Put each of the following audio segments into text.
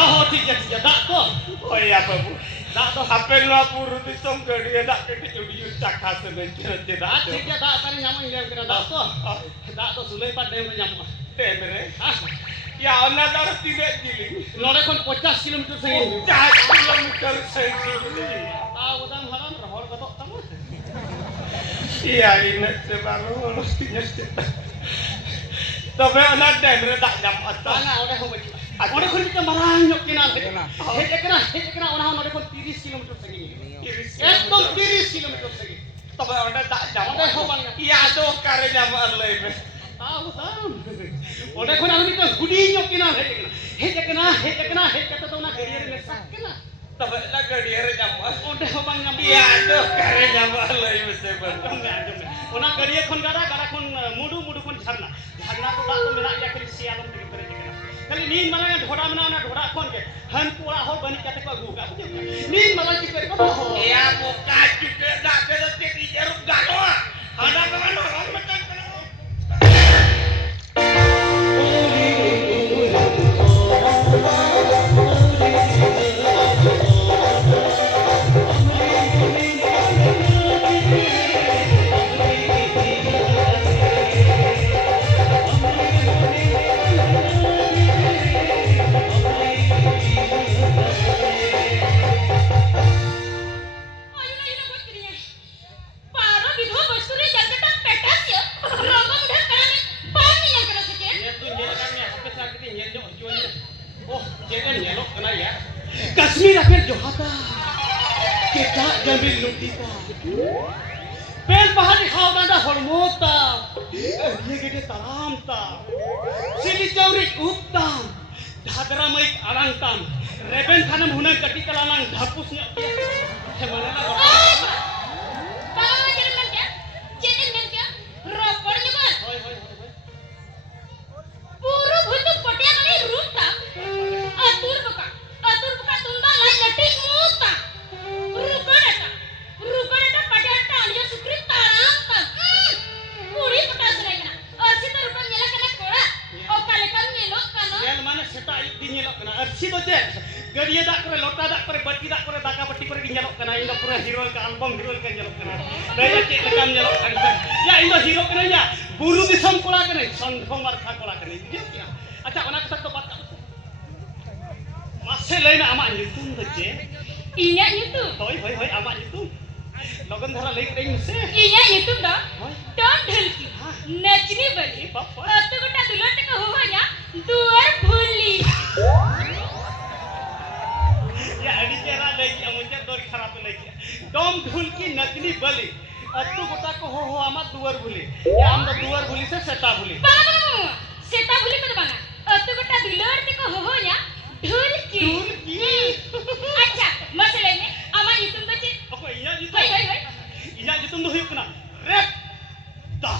Oh, tiga dak tu. Oh iya babu. Dak tu HP lu puru di som dia dak ke video cak hasil je dak. Tiga dak kan nyamuk yang kena dak tu. Dak tu sulai pad dem nyamuk. Temere. Ya ona dar tidak jiling. Nore kon 50 kilometer saja. 50 kilometer saja. Tahu dan haram rahor katok tamu. Iya ini sebaru mestinya. Tapi anak dem dak jam atau. Ana udah hobi. Orang kon kita marang nyok kinal hek kena orang orang kon 30 kilometer segini. Ekdom 30 kilometer segini. Tapi orang tak jam. Orang hoban. Iya tuh kare jam Allah. Tahu tahu. Orang kon alami tu gudi nyok kinal hek kena kata tu nak garier mesak kena. Tapi lah garier jam. Orang hoban jam. Iya tuh kare jam Allah mesti betul. Orang garier kon gara kon mudu kon jharna. Jharna tu tak tu menak ya krisialom tu kita. Kali नींद मारा ढोड़ा मना ढोड़ा कौन के हम पूरा हो बनी कहते को गुगा नींद मारा की कर को हो या मुका की के दा के तेरी जरूर गालो हना का नो रंग मत करो Kasmir akhir johata kita jambil lutita pel bahari khawdanda hormota ye gede talamta sili chaurik uptam dhadra maik alangtam reben khanam hunang kati kalanang dhapusnya hemana na bawa jerman kya jerman kya ropor juga puru butuh potian kali ruta atur buka tunda lain letik muta rukodata padanta anja sukrit taranta puri patas lagna arsi to rupan nyela kana kora o kale kan nyelok kana yel mana seta ayuk di nyelok kana arsi to je gadiya dak kore lota dak kore bati dak kore daka pati kore di nyelok kana inga pura hero ka album hero ka nyelok kana daya cek lekam nyelok kana ya inga hero kana ya buru disam kola kana sondhong markha kola kana dia kya acha ona kata to bat masih lain amak nyutum tu je. Iya nyutum. Hoi amak nyutum. Logan dhara lain lain mesti. Iya nyutum dah. Don't ढलकी. नचनी बली. तो बेटा दुल्हन का हुआ या दुआर भूली. Ya ini cara lagi amunnya dor kharap lagi. Dom ढुलकी नचनी बली. अतु गोटा को हो amat दुआर भूली. Ya amda दुआर भूली से सेता भूली. Bang. Seta भूली मत bang. अतु गोटा दुल्हन का हुआ या ढुलकी. अच्छा मसले में अमा युतुम तो चे ओको इया युतुम होय इया युतुम तो हुई कना रेप ता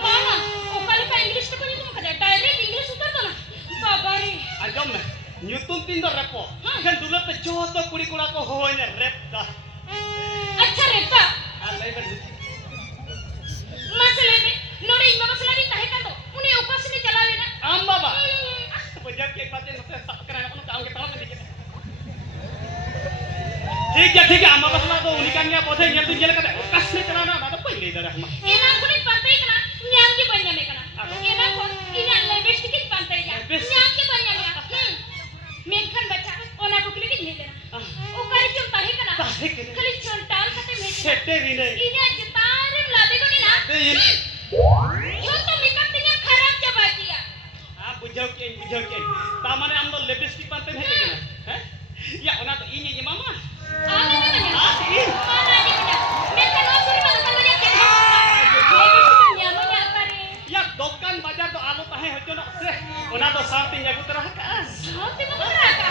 माना ओकाले का इंग्लिश तो युतुम कदा डायरेक्ट इंग्लिश उतर तो ना बाबा रे आजम में युतुम तीन तो repo kan dulu pe joto kuri kura ko honya rep ता अच्छा रेप ता alai ber मसले में नोड़े इमा मसला नहीं काहे का तो उन्हें ओका से चलावे ना am baba पंजाब की एक बात है मत कराना कोनो काम के तरफ नहीं ठीक है आमा मसला तो उन्हीं का क्या पौधे ये तुम जेल का कस नहीं चलाना ना तो पहले इधर हम एना को नहीं पड़ता ही कना न्याम के बन जाने कना एना को इना लेबेस्ट की पड़ता ही न्याम के बन जाने मेखन बच्चा ओना को क्लिक नहीं देना ओ करे क्यों ताहे कना खाली चंटाल खाते में सेटे भी नहीं इने जतारे लादे को नहीं ना यो तो मेकअप तेया खराब चबातिया आप बुझाओ के तामाने हम तो लिपस्टिक पाते हैं हैं या ओना तो इनी ये मामा आने ना ini mana ni kena मेखन नो सुरी मत करने के लेबेस्ट न्याम न्या करे या दुकान बाजार तो आलो ताहे होचो न से ओना तो साथी जागु तरह का साउथ में उतरा का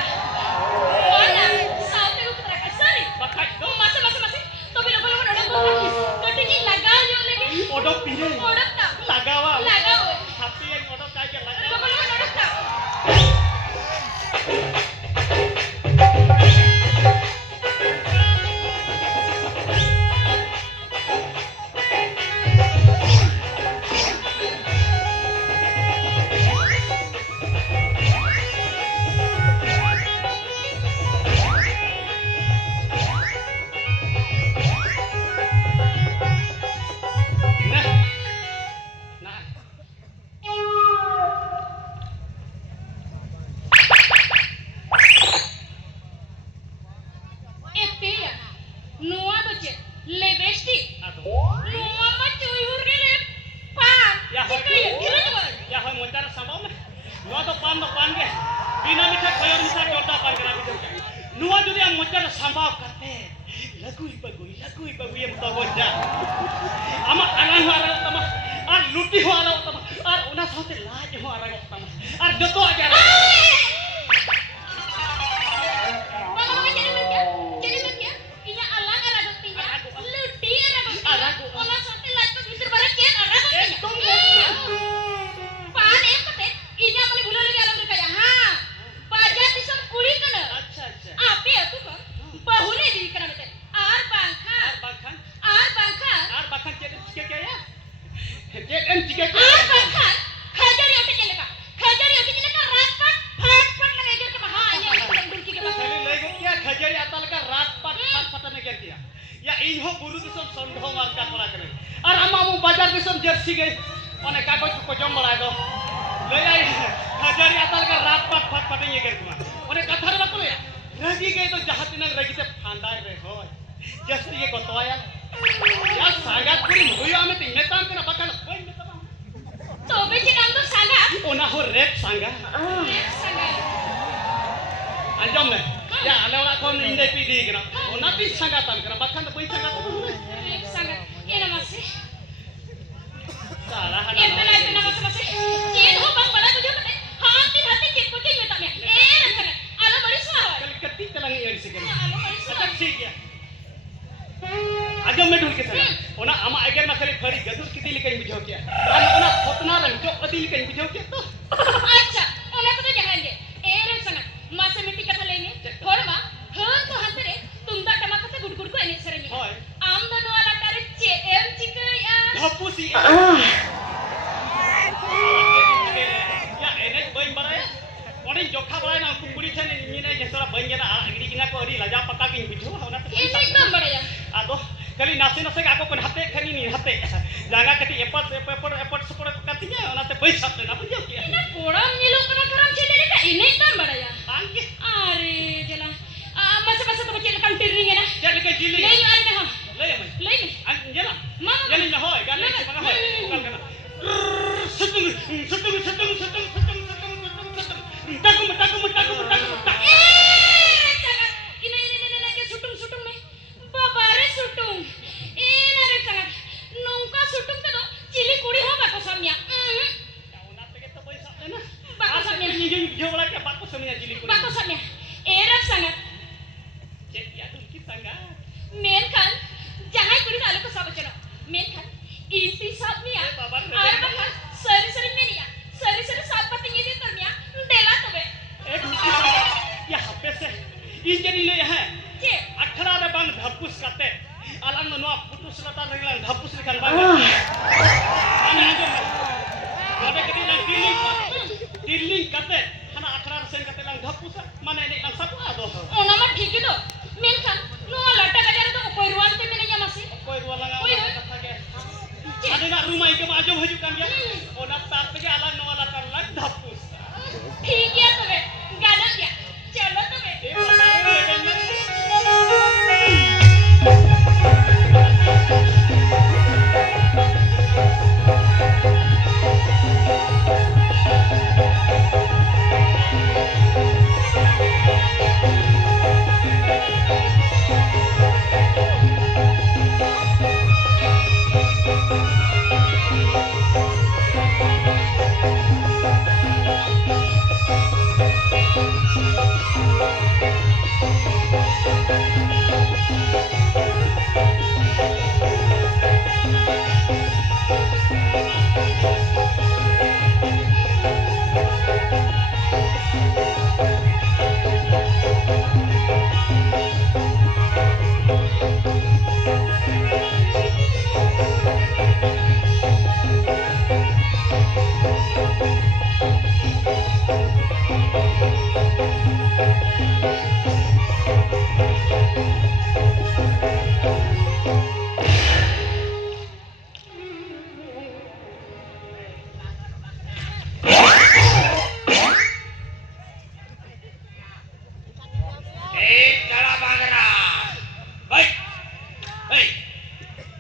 mana साउथ में उतरा का सॉरी बखाई दो मसे तो भी लोग नडक को कटिंग लगा जो लगे ओडक पीरे ओडक ता लगावा हाथी एक ओडक काय के लगा लोग नडक ता नुआ तो पान के बिना मिठा खयर मिठा जोटा पान करा बुझो के नुआ जदि आम मोचा संभाव करते लगुई बगुई एम तो बोजा आमा आलां हो आरा तमा आर लुटी हो आरा तमा आर ओना साथे लाज हो आरा तमा आर जतो आजा jadi merkia inya alang ara dotinya luti ara dotinya ona sote laaj ko bhitar bara ke ara dotinya pan em kate inya mane bhula lagi alam re kaya ha baja disam kuri kana अच्छा ape atu ko bahule di kana mete ar bangkhan के क्या या जे M चिके ar bangkhan khajari ote jeleka रात पाट फट लगे जो के हा इnya दुर्की के बात चली ले गो क्या खजरी आता लगा रात पाट फाट फटने के किया या इन हो गुरु दिसम संधो मार का पड़ा करे और अमामु बाजार दिसम जर्सी गई ओने कागज को जम बड़ाय दो ले आई खजरी आता लगा रात पाट फाट फटने के तुम ओने कथा रे बात ले रगी गई तो जहां तिना रगी से फांदाय रे हो जस्ती ये गोतवाया या सागात पूरी होयो हमें तिने ताम के ना बकन ओय में तबा तो बेचे नाम तो सांगा ओना हो रेप सांगा सांगा अंजम ने या आले वाला कोन इंदे पीडी कना ओना पी सांगा तान कना बकन तो बई सांगा तो सांगा ये नमस्ते साला हना ये नमस्ते ये हो बंग बड़ा बुझो कते हाथ ती हाथ के कोटे में तमे ए रखने आलो बड़ी सुआ कल कत्ती चलंगे एड़ी से कना आलो बड़ी सुआ अच्छा ठीक है आजम में ढूल के सगा ओना अमा अगर ना खाली फड़ी गदुर किदी लिकन बुझो क्या और ओना फतना रंग जो अदी लिकन बुझो क्या तो अच्छा ओना को तो जहांगे ए रे संगा मा से मिट्टी कथा लेने थोड़ मा हन तो हंतरे तुंदा टमाका से गुड़गुड़ को एने सरेनी होय आम दोनो वाला तारे चे एम चिके या धपुसी या एने बई बराया ओने जोखा बराय ना कुकुड़ी थे नि ने जसरा बई गेना अगड़ी गिना को अरी लजा पक्का किन बुझो ओना तो ये एकदम बड़या आदो कली नासे नासे आको कोन हाते खनी नि हाते जागा कटी एपट सपड़ कटिया ओनाते बई साथ ना बुझो क्या इना कोड़म नीलो कना करम छेले रे का इने एकदम बड़या आंगे अरे जला मसे तो बच्चे लकन टिरिंग है ना चल के जिली ले आई में हां ले मैं ले में अंजला मामा जली ना होय गाले से मगा होय कल करना सतुंग टकुम ए संगा इने के सुटुंग में बाबा रे सुटुंग ए ना रे संगा नौका सुटुंग तो चिली कुड़ी हो बाको सामया ओना ते तो बई साथ ना बाको सामया निजे जो वाला के बाको सामया जिली को बाको सामया ए रे संगा जे या तुम की संगा मेन खान जहां कुड़ी सालो को सब चलो मेन खान इसी सब मिया बाबा रे और बाका सरी मेनिया सरी सात पतिंगे दे तरमिया देला तबे एक या हपे से इंजनी ले है जे 18 रे बांग धपुस काते आलांग नो पुटुस लता रेला धपुस लिखन बांग आने जो ओडे कदी ना टिलिंग काते हना 18 से काते लांग धपुस माने ने लांग सब आदो ओना मा ठीक दो मेन खान नो लटा गजार तो कोई रुआन ते मेने जमासी कोई रुआ लगा कथा के आदे ना रूमाई के आजो हजू कान गया ओना तार पे आलांग नो लता लांग धपुस ठीक है तबे गाना दिया चलो तबे ए बाबा रे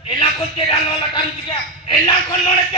Enak kon tidak nolak kan juga. Enak kon nolak